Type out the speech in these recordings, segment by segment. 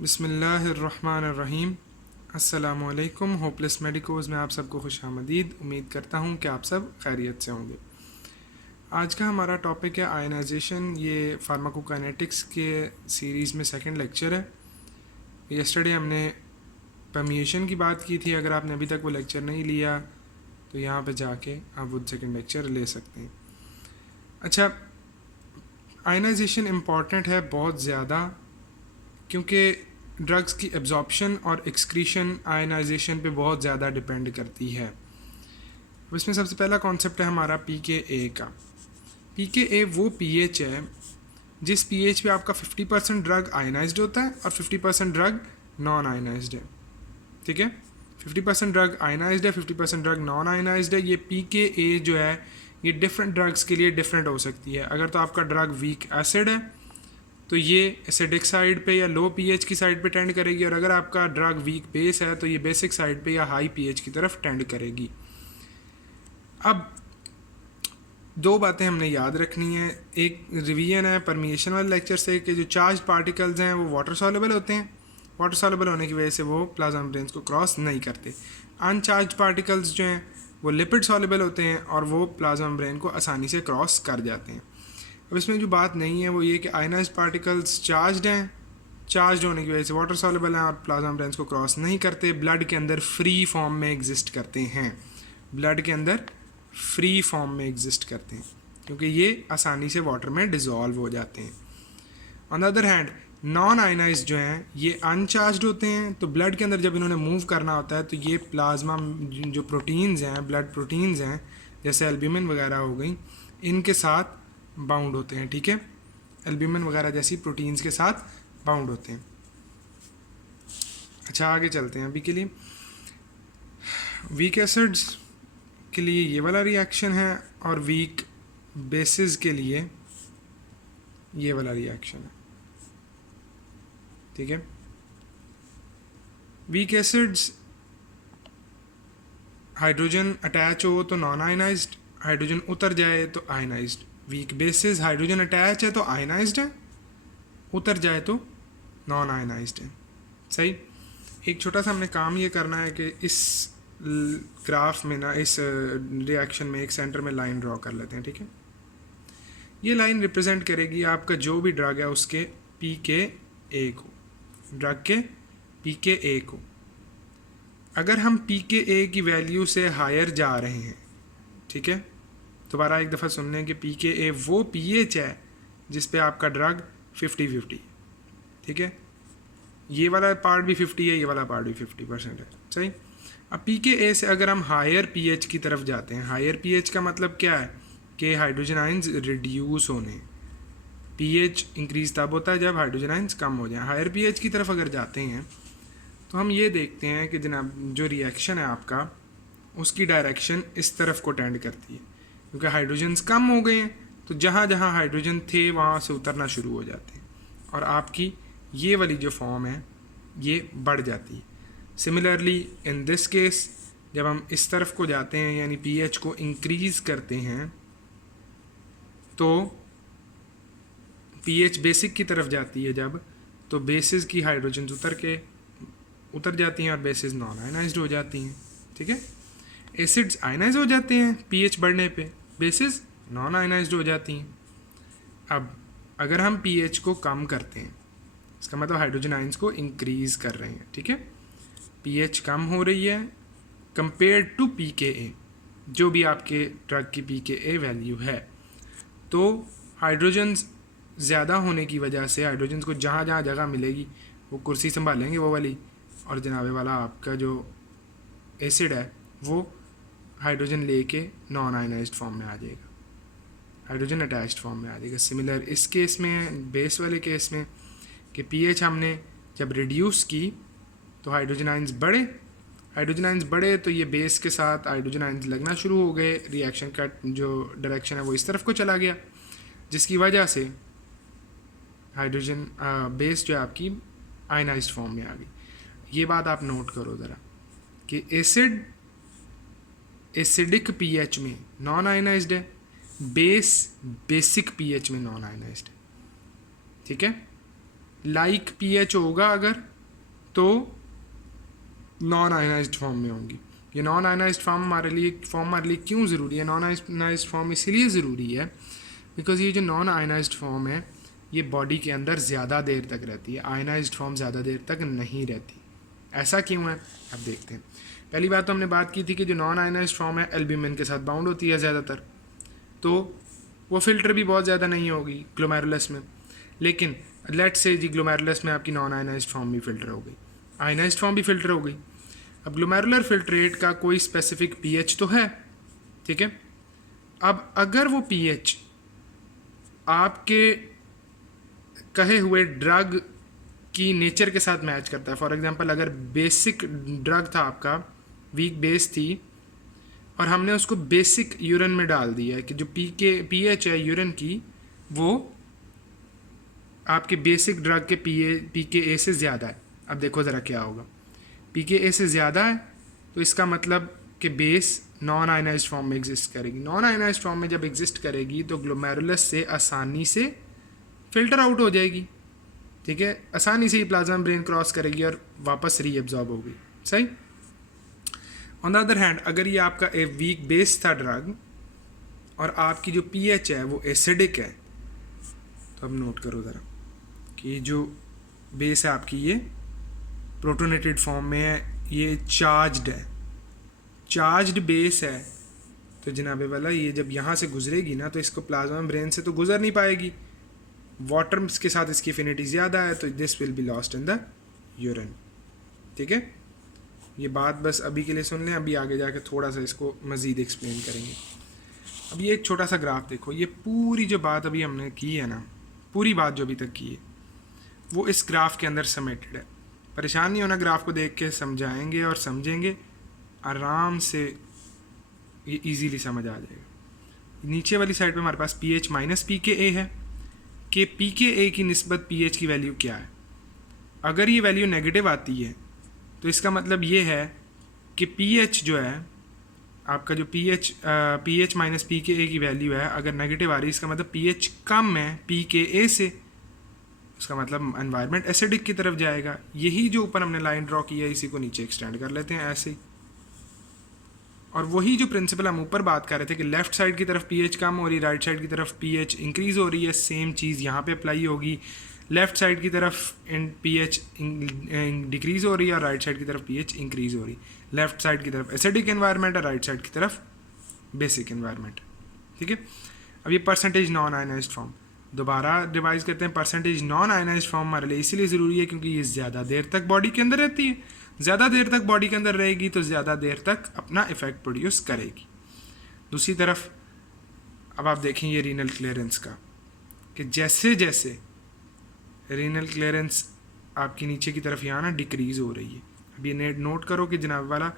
बिस्मिल्लाहिर्रहमानिर्रहीम। अस्सलामुअलैकुम। होपलेस मेडिकोज़ में आप सबको खुश आमदीद। उम्मीद करता हूँ कि आप सब खैरियत से होंगे। आज का हमारा टॉपिक है आयनाइजेशन। ये फार्माकोकाइनेटिक्स के सीरीज़ में सेकंड लेक्चर है। यस्टरडे हमने परम्यूएशन की बात की थी। अगर आपने अभी तक वो लेक्चर नहीं लिया तो यहाँ पे जाके आप वो सेकंड लेक्चर ले सकते हैं। अच्छा, आयनाइजेशन इम्पॉर्टेंट है बहुत ज़्यादा, क्योंकि ड्रग्स की एब्जॉर्प्शन और एक्सक्रीशन आयनाइजेशन पे बहुत ज़्यादा डिपेंड करती है। इसमें सबसे पहला कॉन्सेप्ट है हमारा PKA का। PKA वो pH है जिस pH पे आपका 50% ड्रग आयनाइज्ड होता है और 50% ड्रग नॉन आयनाइज्ड है। ठीक है, 50% ड्रग आयनाइज्ड है, 50% ड्रग नॉन आयनाइज्ड है। ये PKA जो है ये डिफरेंट ड्रग्स के लिए डिफरेंट हो सकती है। अगर तो आपका ड्रग वीक एसिड है तो ये एसिडिक साइड पे या लो पीएच की साइड पे टेंड करेगी, और अगर आपका ड्रग वीक बेस है तो ये बेसिक साइड पे या हाई पीएच की तरफ टेंड करेगी। अब दो बातें हमने याद रखनी है। एक रिवीजन है परमिएशन वाले लेक्चर से कि जो चार्ज पार्टिकल्स हैं वो वाटर सॉल्युबल होते हैं। वाटर सॉल्युबल होने की वजह से वो प्लाज्मा मेम्ब्रेन को क्रॉस नहीं करते। अनचार्ज पार्टिकल्स जो हैं वो लिपिड सॉल्युबल होते हैं और वो प्लाज्मा मेम्ब्रेन को आसानी से क्रॉस कर जाते हैं। अब इसमें जो बात नहीं है वो ये कि आयनाइज्ड पार्टिकल्स चार्ज्ड हैं, चार्ज होने की वजह से वाटर सॉल्युबल हैं और प्लाज्मा मेम्ब्रेन को क्रॉस नहीं करते, ब्लड के अंदर फ्री फॉर्म में एग्जिस्ट करते हैं। ब्लड के अंदर फ्री फॉर्म में एग्जिस्ट करते हैं क्योंकि ये आसानी से वाटर में डिज़ोल्व हो जाते हैं। On the other hand non ionised जो हैं ये अनचार्ज्ड होते हैं, तो ब्लड के अंदर जब इन्होंने मूव करना होता है तो ये प्लाज्मा जो प्रोटीन्स हैं, ब्लड प्रोटीन्स हैं जैसे एल्ब्यूमिन वगैरह हो गई, इनके साथ बाउंड होते हैं। ठीक है, एल्ब्यूमिन वगैरह जैसी प्रोटीन्स के साथ बाउंड होते हैं। अच्छा, आगे चलते हैं। अभी के लिए वीक एसिड्स के लिए ये वाला रिएक्शन है और वीक बेसिस के लिए ये वाला रिएक्शन है। ठीक है, वीक एसिड्स हाइड्रोजन अटैच हो तो नॉन आयनाइज्ड, हाइड्रोजन उतर जाए तो ionized. Weak basis hydrogen attach है तो आयनाइज्ड है, उतर जाए तो नॉन आयनाइज्ड है। सही। एक छोटा सा हमने काम ये करना है कि इस ग्राफ में ना, इस रिएक्शन में एक सेंटर में लाइन ड्रॉ कर लेते हैं। ठीक है, ये लाइन रिप्रेजेंट करेगी आपका जो भी ड्रग है उसके PKA को, ड्रग के PKA को। अगर हम PKA की वैल्यू से हायर जा रहे हैं, ठीक है, दोबारा एक दफ़ा सुन लें कि PKA वो pH है जिस पे आपका ड्रग 50-50। ठीक है, ये वाला पार्ट भी 50 है, ये वाला पार्ट भी 50% है। सही। अब PKA से अगर हम हायर pH की तरफ जाते हैं, हायर pH का मतलब क्या है कि हाइड्रोजन आयंस रिड्यूस होने। pH इंक्रीज तब होता है जब हाइड्रोजन आयंस कम हो जाए। हायर pH की तरफ अगर जाते हैं तो हम ये देखते हैं कि जनाब जो रिएक्शन है आपका उसकी डायरेक्शन इस तरफ को टेंड करती है, क्योंकि हाइड्रोजन्स कम हो गए हैं तो जहाँ जहाँ हाइड्रोजन थे वहाँ से उतरना शुरू हो जाते हैं और आपकी ये वाली जो फॉर्म है ये बढ़ जाती है। सिमिलरली इन दिस केस जब हम इस तरफ को जाते हैं यानी pH को इंक्रीज़ करते हैं तो pH बेसिक की तरफ जाती है जब, तो बेसिस की हाइड्रोजन उतर जाती हैं और बेसिस नॉन आयनाइज्ड हो जाती हैं। ठीक है, एसिड्स आयनाइज हो जाते हैं pH बढ़ने पे, बेसिस नॉन आयनाइज्ड हो जाती हैं। अब अगर हम pH को कम करते हैं, इसका मतलब हाइड्रोजन आयंस को इंक्रीज कर रहे हैं। ठीक है, pH कम हो रही है कंपेयर टू PKA, जो भी आपके ड्रग की PKA वैल्यू है, तो हाइड्रोजन्स ज़्यादा होने की वजह से हाइड्रोजन्स को जहाँ जहाँ जगह मिलेगी वो कुर्सी संभालेंगे वो वाली, और जनाबे वाला आपका जो एसिड है वो हाइड्रोजन लेके नॉन आयनाइज्ड फॉर्म में आ जाएगा, हाइड्रोजन अटैच्ड फॉर्म में आ जाएगा। सिमिलर इस केस में, बेस वाले केस में, कि pH हमने जब रिड्यूस की तो हाइड्रोजन आयंस बढ़े, हाइड्रोजन आयंस बढ़े तो ये बेस के साथ हाइड्रोजन आयंस लगना शुरू हो गए, रिएक्शन का जो डायरेक्शन है वो इस तरफ को चला गया, जिसकी वजह से हाइड्रोजन बेस जो है आपकी आयनाइज्ड फॉर्म में आ गई। ये बात आप नोट करो ज़रा कि एसिडिक pH में नॉन आयनाइज्ड है, बेस बेसिक pH में नॉन आयनाइज्ड है। ठीक है, लाइक पीएच होगा अगर, तो नॉन आयनाइज्ड फॉर्म में होंगी। ये नॉन आयनाइज्ड फॉर्म हमारे लिए क्यों ज़रूरी है? नॉन आयनाइज्ड फॉर्म इसीलिए ज़रूरी है बिकॉज ये जो नॉन आयनाइज्ड फॉर्म है ये बॉडी के अंदर ज़्यादा देर तक रहती है, आयनाइज्ड फॉर्म ज़्यादा देर तक नहीं रहती। ऐसा क्यों है अब देखते हैं। पहली बात तो हमने बात की थी कि जो नॉन आयनाइज्ड फॉर्म है एल्ब्यूमिन के साथ बाउंड होती है ज़्यादातर, तो वो फ़िल्टर भी बहुत ज़्यादा नहीं होगी ग्लोमेरुलस में। लेकिन लेट से जी ग्लोमेरुलस में आपकी नॉन आयनाइज्ड फॉर्म भी फ़िल्टर हो गई, आयनाइज्ड फॉर्म भी फ़िल्टर हो गई। अब ग्लोमेरुलर फिल्ट्रेट का कोई स्पेसिफिक पीएच तो है, ठीक है। अब अगर वो पीएच आपके कहे हुए ड्रग की नेचर के साथ मैच करता है, फॉर एग्जांपल अगर बेसिक ड्रग था आपका, वीक बेस थी, और हमने उसको बेसिक यूरिन में डाल दिया है कि जो पीएच है यूरिन की वो आपके बेसिक ड्रग के पीकेए से ज़्यादा है। अब देखो ज़रा क्या होगा, पीकेए से ज़्यादा है तो इसका मतलब कि बेस नॉन आयनाइज्ड फॉर्म में एग्जिस्ट करेगी। नॉन आयनाइज्ड फॉर्म में जब एग्जिस्ट करेगी तो ग्लोमेरुलस से आसानी से फिल्टर आउट हो जाएगी, ठीक है, आसानी से ही प्लाज्मा ब्रेन क्रॉस करेगी और वापस रीअब्जॉर्ब होगी, सही। ऑन द अदर हैंड अगर ये आपका एक वीक बेस था ड्रग और आपकी जो पीएच है वो एसिडिक है, तो अब नोट करो ज़रा कि जो बेस है आपकी ये प्रोटोनेटेड फॉर्म में है, ये चार्ज्ड है, चार्ज्ड बेस है, तो जनाबे वाला ये जब यहाँ से गुजरेगी ना तो इसको प्लाज्मा ब्रेन से तो गुजर नहीं पाएगी, वाटर के साथ इसकी एफिनिटी ज़्यादा है, तो this will be lost in the urine, ठीक है। ये बात बस अभी के लिए सुन लें, अभी आगे जाके थोड़ा सा इसको मज़ीद एक्सप्लेन करेंगे। अब ये एक छोटा सा ग्राफ देखो, ये पूरी जो बात अभी हमने की है ना, पूरी बात जो अभी तक की है वो इस ग्राफ के अंदर समेटेड है। परेशान नहीं होना, ग्राफ को देख के समझाएंगे और समझेंगे आराम से, ये इजीली समझ आ जाएगा। नीचे वाली साइड पे हमारे पास पीएच माइनस पीकेए है कि पीकेए की निस्बत पीएच की वैल्यू क्या है। अगर ये वैल्यू नेगेटिव आती है तो इसका मतलब ये है कि पीएच जो है आपका, जो पीएच माइनस पीकेए की वैल्यू है अगर नेगेटिव आ रही है, इसका मतलब पीएच कम है पीकेए से, उसका मतलब एनवायरनमेंट एसिडिक की तरफ जाएगा। यही जो ऊपर हमने लाइन ड्रॉ की है इसी को नीचे एक्सटेंड कर लेते हैं ऐसे ही। और वही जो प्रिंसिपल हम ऊपर बात कर रहे थे कि लेफ्ट साइड की तरफ पीएच कम हो रही है, राइट साइड की तरफ पीएच इंक्रीज हो रही है, सेम चीज़ यहाँ पे अप्लाई होगी। लेफ्ट साइड की तरफ पीएच डिक्रीज हो रही है और राइट साइड की तरफ पीएच इंक्रीज हो रही है। लेफ्ट साइड की तरफ एसिडिक एनवायरनमेंट है, राइट साइड की तरफ बेसिक एनवायरनमेंट, ठीक है। अब ये परसेंटेज नॉन आयनाइज्ड फॉर्म दोबारा रिवाइज करते हैं। परसेंटेज नॉन आयनाइज्ड फॉर्म हमारे लिए इसीलिए ज़रूरी है क्योंकि ये ज़्यादा देर तक बॉडी के अंदर रहती है, ज़्यादा देर तक बॉडी के अंदर रहेगी तो ज़्यादा देर तक अपना इफेक्ट प्रोड्यूस करेगी। दूसरी तरफ अब आप देखें ये रीनल क्लियरेंस का, कि जैसे जैसे रीनल क्लियरेंस आपकी नीचे की तरफ यहाँ ना डिक्रीज हो रही है। अब ये नोट करो कि जनाब वाला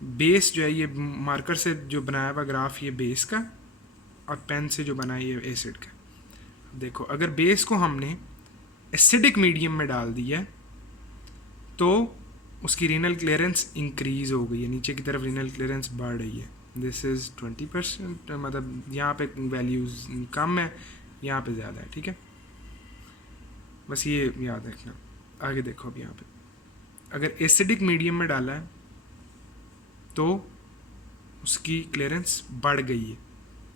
बेस जो है, ये मार्कर से जो बनाया हुआ ग्राफ ये बेस का और पेन से जो बना है ये एसिड का। देखो अगर बेस को हमने एसिडिक मीडियम में डाल दिया तो उसकी रीनल क्लियरेंस इंक्रीज हो गई है, नीचे की तरफ रीनल क्लियरेंस बढ़ रही है। दिस इज़ 20%, मतलब यहाँ पे वैल्यूज़ कम है, यहाँ पे ज़्यादा है, ठीक है। बस ये याद रखना। आगे देखो अब यहाँ पे अगर एसिडिक मीडियम में डाला है तो उसकी क्लियरेंस बढ़ गई है।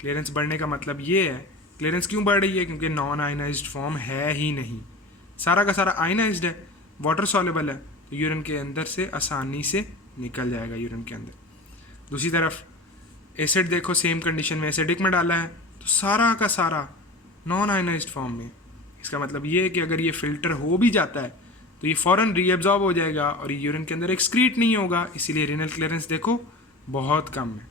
क्लियरेंस बढ़ने का मतलब ये है, क्लियरेंस क्यों बढ़ रही है? क्योंकि नॉन आयनाइज्ड फॉर्म है ही नहीं, सारा का सारा आयनाइज्ड है, वाटर सॉल्युबल है, तो यूरिन के अंदर से आसानी से निकल जाएगा यूरिन के अंदर। दूसरी तरफ एसिड देखो, सेम कंडीशन में एसिडिक में डाला है तो सारा का सारा नॉन आयनाइज्ड फॉर्म में। इसका मतलब ये है कि अगर ये फिल्टर हो भी जाता है तो ये फ़ौरन रीअब्जॉर्ब हो जाएगा और ये यूरिन के अंदर एक्सक्रीट नहीं होगा, इसीलिए रीनल क्लियरेंस देखो बहुत कम है,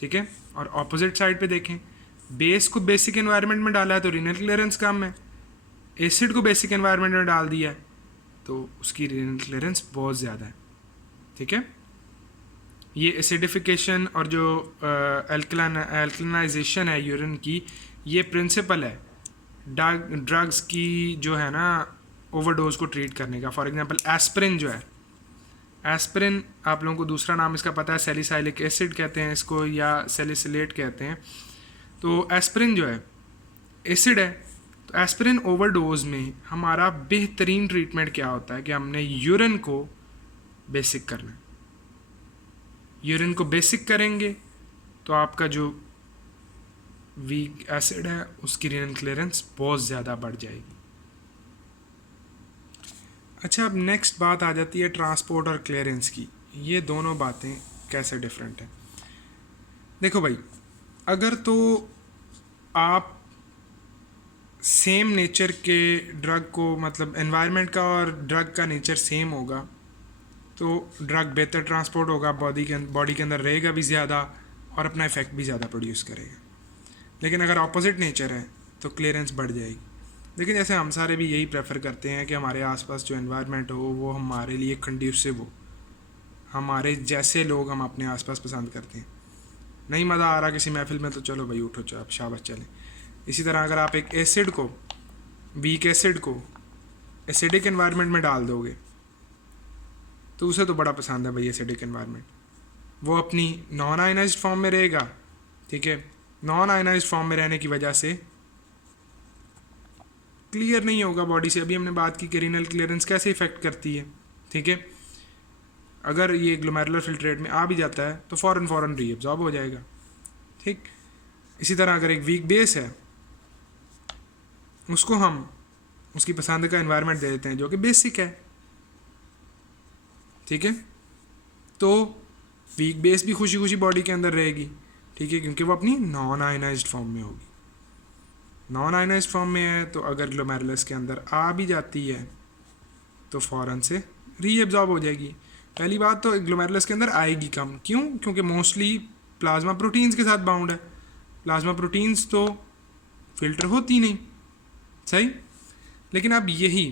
ठीक है। और ऑपोजिट साइड पे देखें, बेस को बेसिक एनवायरनमेंट में डाला है तो रीनल क्लियरेंस कम है, एसिड को बेसिक एनवायरनमेंट में डाल दिया है तो उसकी रीनल क्लियरेंस बहुत ज़्यादा है, ठीक है। ये एसिडिफिकेशन और जो एल्कलाइजेशन है यूरिन की, ये प्रिंसिपल है ड्रग्स की जो है ना ओवरडोज को ट्रीट करने का। फॉर एग्जांपल एस्पिरिन जो है, एस्पिरिन आप लोगों को दूसरा नाम इसका पता है, सैलिसाइलिक एसिड कहते हैं इसको या सैलिसिलेट कहते हैं। तो एस्पिरिन जो है एसिड है, तो एस्पिरिन ओवरडोज में हमारा बेहतरीन ट्रीटमेंट क्या होता है कि हमने यूरिन को बेसिक करना है। यूरिन को बेसिक करेंगे तो आपका जो वीक एसिड है उसकी रीनल क्लियरेंस बहुत ज़्यादा बढ़ जाएगी। अच्छा, अब नेक्स्ट बात आ जाती है ट्रांसपोर्ट और क्लियरेंस की। ये दोनों बातें कैसे डिफरेंट हैं। देखो भाई, अगर तो आप सेम नेचर के ड्रग को, मतलब एनवायरनमेंट का और ड्रग का नेचर सेम होगा तो ड्रग बेहतर ट्रांसपोर्ट होगा, बॉडी के अंदर रहेगा भी ज़्यादा और अपना इफेक्ट भी ज़्यादा प्रोड्यूस करेगा। लेकिन अगर ऑपोजिट नेचर है तो क्लियरेंस बढ़ जाएगी। लेकिन जैसे हम सारे भी यही प्रेफर करते हैं कि हमारे आसपास जो एनवायरनमेंट हो वो हमारे लिए कंड्यूसिव हो, हमारे जैसे लोग हम अपने आसपास पसंद करते हैं। नहीं मज़ा आ रहा किसी महफिल में तो चलो भाई उठो आप शाबाश चलें। इसी तरह अगर आप एक एसिड को, वीक एसिड को एसिडिक एनवायरनमेंट में डाल दोगे तो उसे तो बड़ा पसंद है भाई एसिडिक एनवायरनमेंट, वो अपनी नॉन आयनाइज्ड फॉर्म में रहेगा। ठीक है, नॉन आयनाइज्ड फॉर्म में रहने की वजह से क्लियर नहीं होगा बॉडी से। अभी हमने बात की कि रीनल क्लियरेंस कैसे इफेक्ट करती है। ठीक है, अगर ये ग्लोमेरुलर फिल्ट्रेट में आ भी जाता है तो फ़ौरन रीअब्जॉर्ब हो जाएगा। ठीक, इसी तरह अगर एक वीक बेस है उसको हम उसकी पसंद का एनवायरनमेंट दे देते हैं जो कि बेसिक है। ठीक है, तो वीक बेस भी खुशी खुशी बॉडी के अंदर रहेगी। ठीक है, क्योंकि वो अपनी नॉन आयनाइज्ड फॉर्म में होगी। नॉन आयनाइज्ड फॉर्म में है तो अगर ग्लोमेरुलस के अंदर आ भी जाती है तो फ़ौरन से रीअब्जॉर्ब हो जाएगी। पहली बात तो ग्लोमेरुलस के अंदर आएगी कम, क्यों? क्योंकि मोस्टली प्लाज्मा प्रोटीन्स के साथ बाउंड है। प्लाज्मा प्रोटीन्स तो फिल्टर होती नहीं, सही। लेकिन अब यही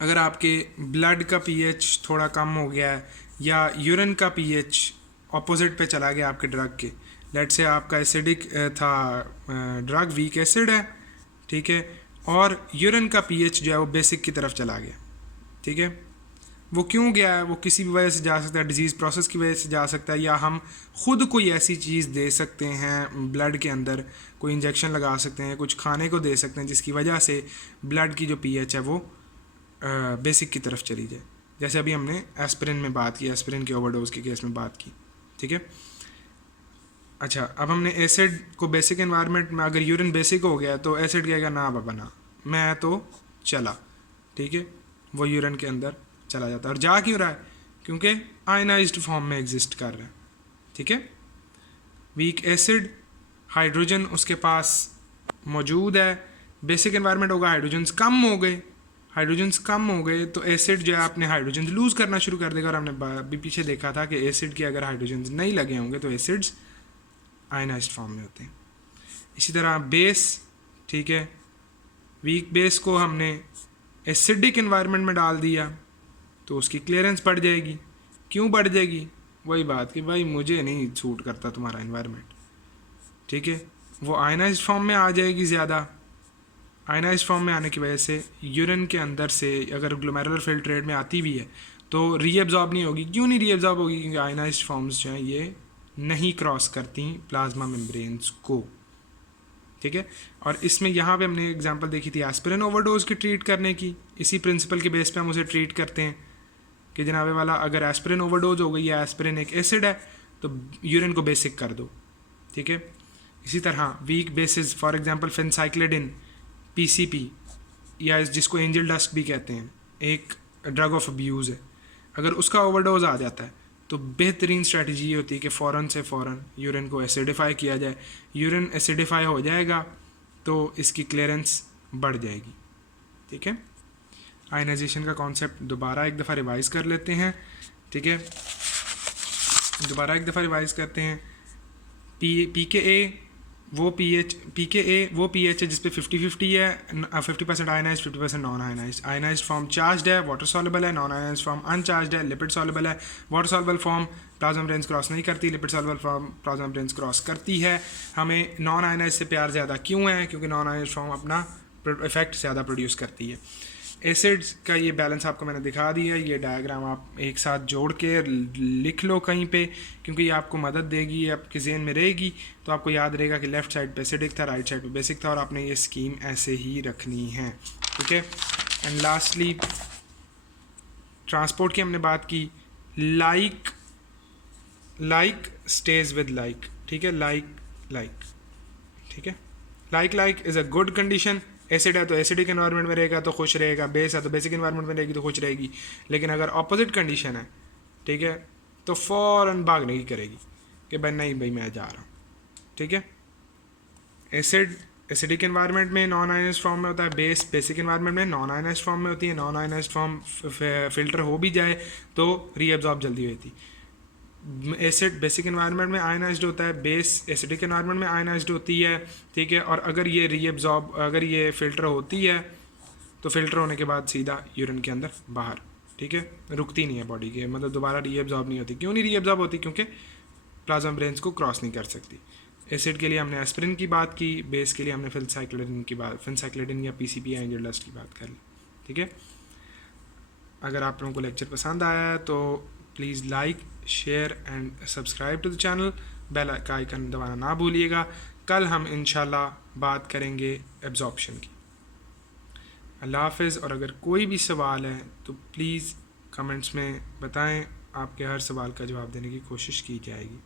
अगर आपके ब्लड का पीएच थोड़ा कम हो गया है या यूरिन का पीएच ऑपोजिट पे चला गया आपके ड्रग के, लेट से आपका एसिडिक था ड्रग वीक एसिड है, ठीक है, और यूरिन का पीएच जो है वो बेसिक की तरफ चला गया। ठीक है, वो क्यों गया है? वो किसी भी वजह से जा सकता है, डिजीज़ प्रोसेस की वजह से जा सकता है, या हम खुद कोई ऐसी चीज़ दे सकते हैं ब्लड के अंदर, कोई इंजेक्शन लगा सकते हैं, कुछ खाने को दे सकते हैं जिसकी वजह से ब्लड की जो पीएच है वो बेसिक की तरफ चली जाए। जैसे अभी हमने एस्पिरिन में बात की, एस्पिरिन के ओवरडोज के केस में बात की। ठीक है, अच्छा, अब हमने एसिड को बेसिक एनवायरनमेंट में, अगर यूरिन बेसिक हो गया तो एसिड कहेगा ना बाबा ना, मैं तो चला। ठीक है, वो यूरिन के अंदर चला जाता है। और जा क्यों रहा है? क्योंकि आयनाइज्ड फॉर्म में एग्जिस्ट कर रहा है। ठीक है, वीक एसिड, हाइड्रोजन उसके पास मौजूद है, बेसिक एनवायरनमेंट होगा, हाइड्रोजन्स कम हो गए, हाइड्रोजन्स कम हो गए तो एसिड जो है अपने हाइड्रोजन्स लूज़ करना शुरू कर देगा। और हमने अभी पीछे देखा था कि एसिड के अगर हाइड्रोजन्स नहीं लगे होंगे तो एसिड्स आयनाइज्ड फॉर्म में होते हैं। इसी तरह बेस, ठीक है, वीक बेस को हमने एसिडिक एनवायरनमेंट में डाल दिया तो उसकी क्लियरेंस बढ़ जाएगी। क्यों बढ़ जाएगी? वही बात कि भाई मुझे नहीं सूट करता तुम्हारा एनवायरनमेंट। ठीक है, वो आयनाइज्ड फॉर्म में आ जाएगी ज़्यादा। आयनाइज्ड फॉर्म में आने की वजह से यूरिन के अंदर से अगर ग्लोमेरुलर फिल्ट्रेट में आती भी है तो रीअब्जॉर्ब नहीं होगी। क्यों नहीं रीअब्जॉर्ब होगी? क्योंकि आयनाइज्ड फॉर्म्स जो हैं ये नहीं क्रॉस करती प्लाज्मा मेम्ब्रेन्स को। ठीक है, और इसमें यहाँ पे हमने एग्जांपल देखी थी एस्पिरिन ओवरडोज की ट्रीट करने की। इसी प्रिंसिपल के बेस पे हम उसे ट्रीट करते हैं कि जनाबे वाला अगर एस्पिरिन ओवरडोज हो गई या एस्पिरिन एक एसिड है तो यूरिन को बेसिक कर दो। ठीक है, इसी तरह week basis, for example phencyclidine, PCP, या जिसको एंजल डस्ट भी कहते हैं, एक ड्रग ऑफ अब्यूज़ है, अगर उसका ओवरडोज आ जाता है तो बेहतरीन स्ट्रेटजी ये होती है कि फ़ौरन से फ़ौरन यूरिन को एसिडिफाई किया जाए। यूरिन एसिडिफाई हो जाएगा तो इसकी क्लियरेंस बढ़ जाएगी। ठीक है, आयनाइजेशन का कॉन्सेप्ट दोबारा एक दफ़ा रिवाइज़ कर लेते हैं। ठीक है, दोबारा एक दफ़ा रिवाइज़ करते हैं। पीके वो पीएच है जिस पे 50-50 है, 50% ionize, 50% non ionize. Ionize form charge है, वाटर सॉल्युबल है, नॉन आयनाइज फॉर्म अनचार्ज है, लिपिड सॉल्युबल है। Water soluble form plasma membranes cross नहीं करती, lipid soluble form plasma membranes cross करती है। हमें नॉन आयनाइज से प्यार ज़्यादा क्यों है? क्योंकि नॉन आयनाइज फॉर्म अपना इफेक्ट ज़्यादा प्रोड्यूस करती है। एसिड्स का ये बैलेंस आपको मैंने दिखा दिया, ये डायग्राम आप एक साथ जोड़ के लिख लो कहीं पे, क्योंकि ये आपको मदद देगी, ये आपके जहन में रहेगी, तो आपको याद रहेगा कि लेफ़्ट साइड पे एसिडिक था, राइट साइड पे बेसिक था, और आपने ये स्कीम ऐसे ही रखनी है, ठीक है। एंड लास्टली ट्रांसपोर्ट की हमने बात की, लाइक स्टेज विद लाइक, ठीक है, लाइक, ठीक है। Like is a good condition. Acid है तो एसिडिक एनवायरनमेंट में रहेगा तो खुश रहेगा, बेस है तो बेसिक एनवायरनमेंट में रहेगी तो खुश रहेगी। लेकिन अगर अपोजिट कंडीशन है, ठीक है, तो फ़ौरन भागने की करेगी कि भाई नहीं भाई मैं जा रहा हूँ, ठीक है। एसिडिक एनवायरनमेंट में नॉन आयनाइज्ड फॉर्म में होता है, बेस बेसिक एनवायरनमेंट में नॉन आयनाइज्ड फॉर्म में होती है। नॉन आयनाइज्ड फॉर्म फिल्टर हो भी जाए तो रीअब्जॉर्ब जल्दी होती है। एसिड बेसिक एनवायरनमेंट में आयनाइज्ड होता है, बेस एसिडिक एनवायरनमेंट में आयनाइज्ड होती है, ठीक है। और अगर ये रीअब्जॉर्ब, अगर ये फिल्टर होती है तो फिल्टर होने के बाद सीधा यूरिन के अंदर बाहर, ठीक है, रुकती नहीं है बॉडी के, मतलब दोबारा रीअब्जॉर्ब नहीं होती। क्यों नहीं रीअब्जॉर्ब होती? क्योंकि प्लाज्मा ब्रेन्स को क्रॉस नहीं कर सकती। एसिड के लिए हमने एस्पिरिन की बात की, बेस के लिए हमने फेनसाइक्लिडिन या पीसीपी या एंजल डस्ट की बात कर ली, ठीक है। अगर आप लोगों को लेक्चर पसंद आया है तो please like, share and subscribe to the channel. Bell का आइकन दबाना ना भूलिएगा। कल हम इंशाल्लाह बात करेंगे एब्जॉर्प्शन की। अल्लाह हाफ़िज़। और अगर कोई भी सवाल है तो प्लीज़ कमेंट्स में बताएं, आपके हर सवाल का जवाब देने की कोशिश की जाएगी।